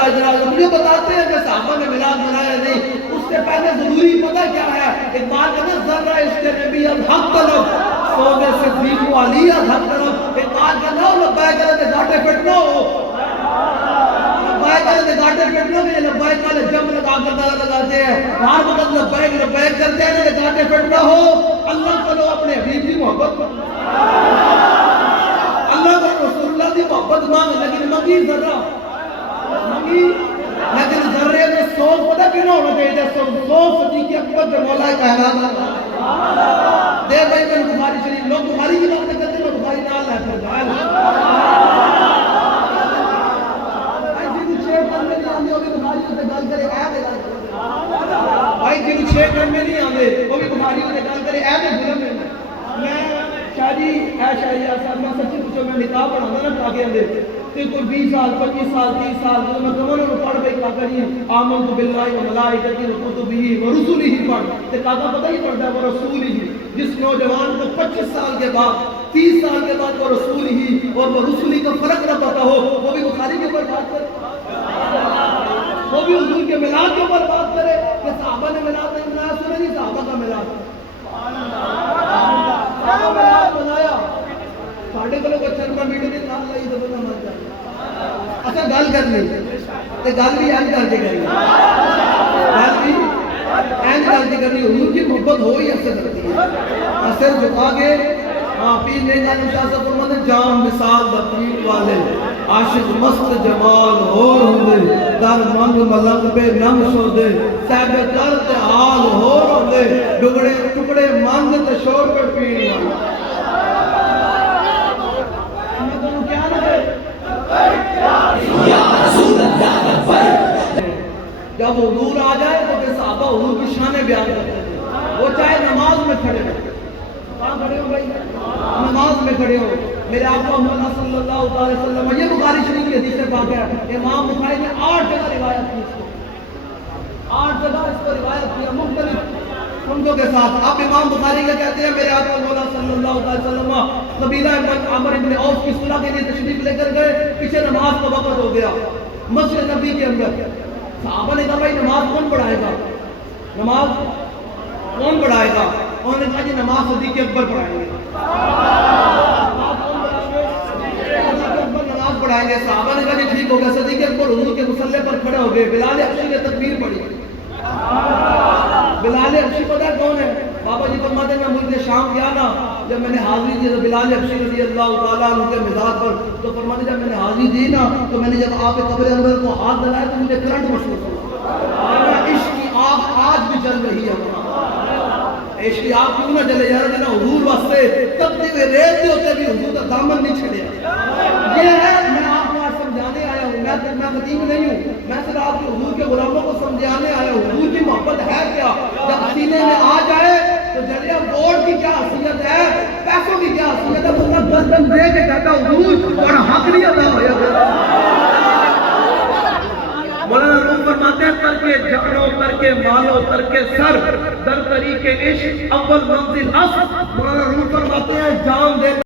مجھے بتاتے ہیں کہ صحابہ نے میلاد منایا نہیں، اس سے پہلے ضروری پتہ کیا ہے؟ اقبال کہتے ہیں ذرہ عشق نبی حق طلب سونے صدیق و علی حق طلب. اقبال کہتا ہے لبائے کہتے ہیں گاٹے پھٹنو لبائے کہتے ہیں گاٹے پھٹنو کہ یہ لبائے کہتے جم لگا کر نعرہ لگاتے ہیں ہر وقت لبائک لبائک کرتے ہیں کہ گاٹے پھٹنا ہو. اللہ کرو اپنے حبیب کی محبت اللہ کو رسول اللہ کی محبت مانگ لیکن منگی ذرہ منگی لیکن ذرے میں سوچ پتہ کیوں نہ ہونا چاہیے سوچ صدیق اکبر کے مولا کائنات دے بھائی میں بخاری شریف لوگ بخاری کی بات کرتے ہیں بخاری نال ہے پھر دائل ایسی کچھ شیئر کرنے نہیں آنے وہ بھی بخاری سے گل کرے بھائی جنہوں شیئر کرنے نہیں آنے وہ بھی بخاری سے گل کرے ظلم ہے. میں شاہی صاحب میں سچی پوچھو میں نکاح پڑھانا نا کاغے اندر تے کوئی 20 سال 25 سال 30 سال تو میں کہوں نہ پڑھ بھائی کاغا جی آمنت باللہ و ملائکتہ و کتبہ و رسلہ پڑھ تے کاغا پتہ ہی پڑھتا ہے وہ رسول ہی. جس نوجوان کو 25 سال کے بعد 30 سال کے بعد وہ رسول ہی اور وہ رسول ہی کا فرق نہ پتا ہو وہ بھی بخاری کے اوپر بات کرے وہ بھی حضور کے میلاد کے اوپر بات کرے کہ صحابہ نے میلاد نہیں منایا سنے نہیں صحابہ کا میلاد بنایا ساڑھے کلو کو چرمہ میٹے کے نام لائی تو بنا مر جائے اچھا گل کرنی تو گل بھی اینج کر کے کرنی گل بھی اینج کر کے کرنی حضور کی محبت ہو ہی اثر کرتی ہے اثر جھکا کے پیر نے جانے شاہ صاحب فرماتے جام مثال دا پیر والے عاشق مست جمال ہور ہوندے در منگ ملنگ پہ نم شودے صاحب کرد حال ہور ہوندے ڈگڑے ٹکڑے مانگ تے شور پہ پیر والے جب حضور آ جائے تو پھر صحابہ حضور کی شانیں بیان کرتے ہیں وہ چاہے نماز میں کھڑے ہو کہاں کھڑے ہو بھائی نماز میں کھڑے ہو میرے آقا محمد صلی اللہ علیہ وسلم یہ بخاری شریف کی حدیث پاک ہے امام بخاری نے 8 جگہ روایت کی اس کو 8 جگہ اس کو روایت کیا مختلف سمجھو کے ساتھ. اب امام بخاری کا کہتے ہیں میرے آقا مولا صلی اللہ علیہ وسلم قبیلہ عامر ابن عوف کی صلح کے لیے تشریف لے کر گئے پیچھے نماز کا وقت ہو گیا مسجد نبی کے اندر صحابہ نے کہا بھائی نماز کون پڑھائے گا نماز کون پڑھائے گا انہوں نے کہا جی نماز صدیق اکبر پڑھائیں گے نماز پڑھائیں گے صحابہ نے کہا جی ٹھیک ہو گیا صدیق اکبر حضور کے مصلی پر کھڑے ہو گئے بلال حبشی نے تکبیر پڑھی بلال حبشی پتہ ہے کون ہے بابا جی فرماتے ہیں میں ملک شام گیا نا جب میں نے حاضری دی تو بلال حبشی رضی اللہ تعالیٰ عنہ کے مزاج پر تو فرماتے جب میں نے حاضری دی نا تو میں نے جب آپ کے قبر انور کو ہاتھ ڈلایا تو مجھے کرنٹ محسوس ہوا عشق کی آگ آج بھی جل رہی ہے عشق کی آگ کیوں نہ جلے یار جنا حضور واسطے تبتے ہوئے ریت دے ہوتے بھی حضور کا دامن نہیں چھڑیا یہ ہے میں آپ کو آج سمجھانے آیا ہوں میں خطیب نہیں ہوں میں صرف آپ کے حضور کے غلاموں کو سمجھانے آیا ہوں حضور کی محبت ہے کیا جب سینے میں آ جائے تو جلیا ووٹ کی کیا حیثیت ہے پیسوں کی کیا حیثیت ہے بندہ گردن دے کے کہتا حضور اور حق نہیں ادا ہوا مولانا روم فرماتے ہیں کر کے جھگڑوں کر کے مالوں کر کے سر در طریقے عشق اول منزل اصل مولانا روم فرماتے ہیں جان دے